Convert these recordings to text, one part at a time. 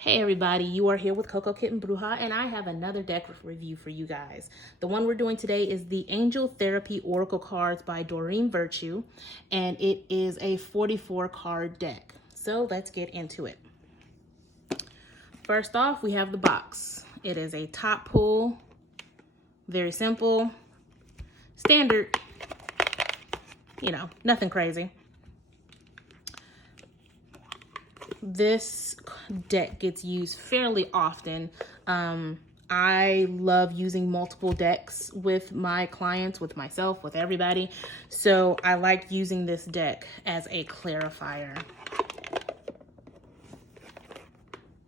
Hey everybody, you are here with Coco Kitten Bruja, and I have another deck review for you guys. The one we're doing today is the Angel Therapy Oracle cards by Doreen Virtue, and it is a 44 card deck. So let's get into it. First off, we have the box. It is a top pull, very simple, standard, nothing crazy. This deck gets used fairly often. I love using multiple decks with my clients, with myself, with everybody. So I like using this deck as a clarifier.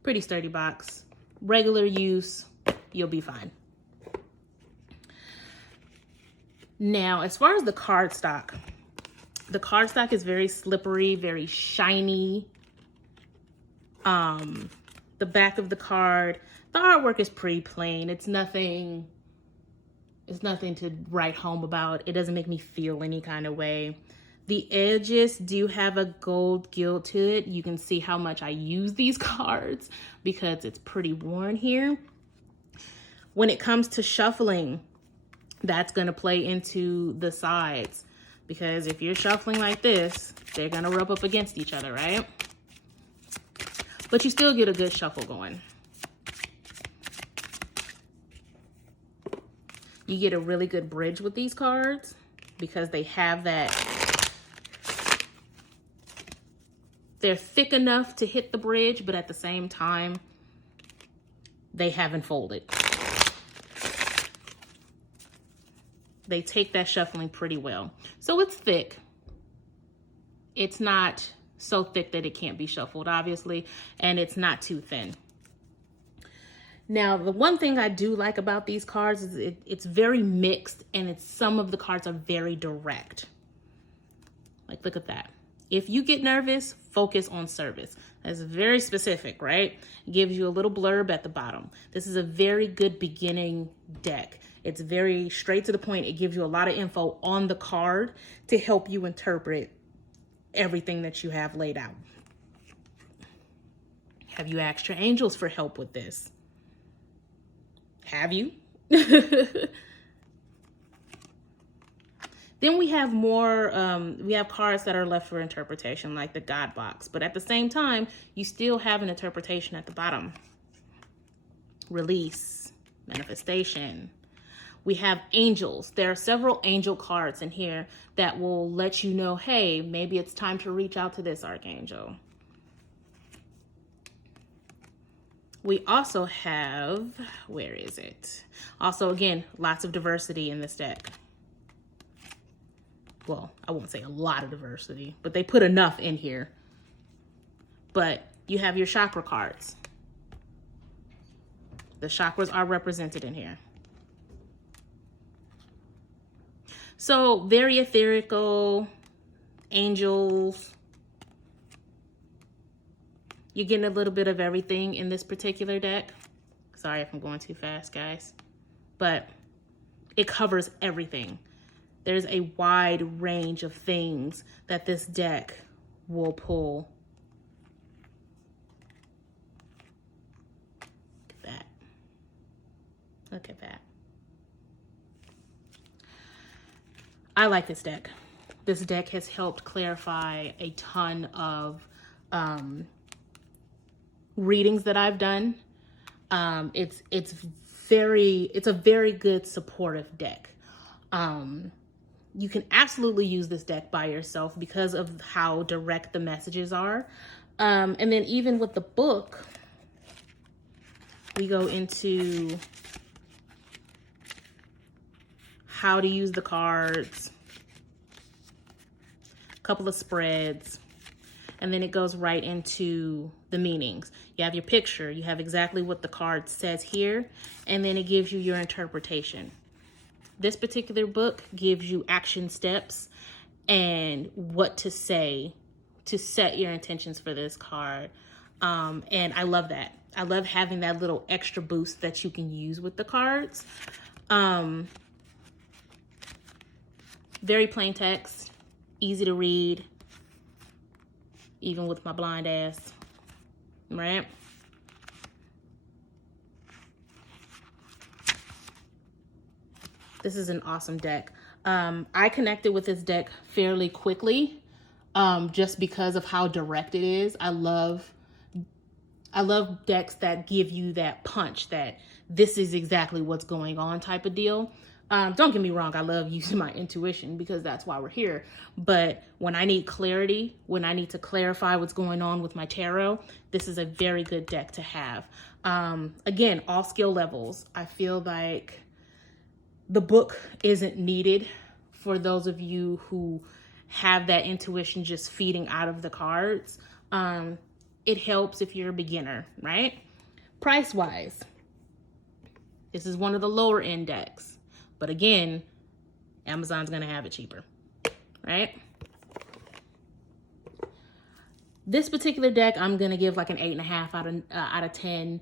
Pretty sturdy box. Regular use, you'll be fine. Now, as far as the cardstock is very slippery, very shiny. The back of the card, the artwork is pretty plain. It's nothing to write home about. It doesn't make me feel any kind of way. The edges do have a gold gilt to it. You can see how much I use these cards because it's pretty worn here. When it comes to shuffling, that's going to play into the sides, because if you're shuffling like this, they're going to rub up against each other, right? But you still get a good shuffle going. You get a really good bridge with these cards because they have that. They're thick enough to hit the bridge, but at the same time, they haven't folded. They take that shuffling pretty well. So it's thick. It's not so thick that it can't be shuffled, obviously, and it's not too thin. Now, the one thing I do like about these cards is it's very mixed, and some of the cards are very direct. Like, look at that. If you get nervous, focus on service. That's very specific, right? It gives you a little blurb at the bottom. This is a very good beginning deck. It's very straight to the point. It gives you a lot of info on the card to help you interpret everything that you have laid out. Have you asked your angels for help with this? Have you? Then we have we have cards that are left for interpretation, like the God box. But at the same time, you still have an interpretation at the bottom. Release, manifestation. We have angels. There are several angel cards in here that will let you know, hey, maybe it's time to reach out to this archangel. We also have, where is it? Also, again, lots of diversity in this deck. Well, I won't say a lot of diversity, but they put enough in here. But you have your chakra cards. The chakras are represented in here. So very ethereal, angels. You're getting a little bit of everything in this particular deck. Sorry if I'm going too fast, guys. But it covers everything. There's a wide range of things that this deck will pull. Look at that. Look at that. I like this deck. This deck has helped clarify a ton of readings that I've done. It's a very good supportive deck. You can absolutely use this deck by yourself because of how direct the messages are. And then even with the book, we go into how to use the cards, a couple of spreads, and then it goes right into the meanings. You have your picture, you have exactly what the card says here, and then it gives you your interpretation. This particular book gives you action steps and what to say to set your intentions for this card. And I love that. I love having that little extra boost that you can use with the cards. Very plain text, easy to read, even with my blind ass, right? This is an awesome deck. I connected with this deck fairly quickly, just because of how direct it is. I love decks that give you that punch, that this is exactly what's going on type of deal. Don't get me wrong, I love using my intuition because that's why we're here. But when I need clarity, when I need to clarify what's going on with my tarot, this is a very good deck to have. Again, all skill levels. I feel like the book isn't needed for those of you who have that intuition just feeding out of the cards. It helps if you're a beginner, right? Price-wise, this is one of the lower end decks. But again, Amazon's gonna have it cheaper, right? This particular deck, I'm gonna give like an 8.5 out of 10.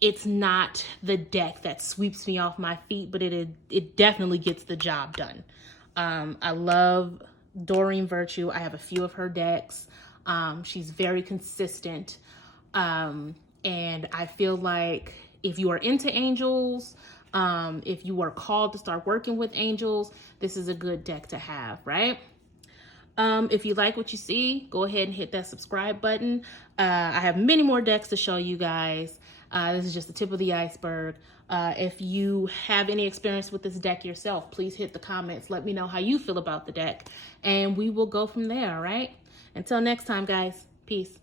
It's not the deck that sweeps me off my feet, but it definitely gets the job done. I love Doreen Virtue. I have a few of her decks. She's very consistent. And I feel like if you are into angels, if you are called to start working with angels, this is a good deck to have, right? If you like what you see, go ahead and hit that subscribe button. I have many more decks to show you guys. This is just the tip of the iceberg. If you have any experience with this deck yourself, please hit the comments. Let me know how you feel about the deck, and we will go from there, all right? Until next time, guys. Peace.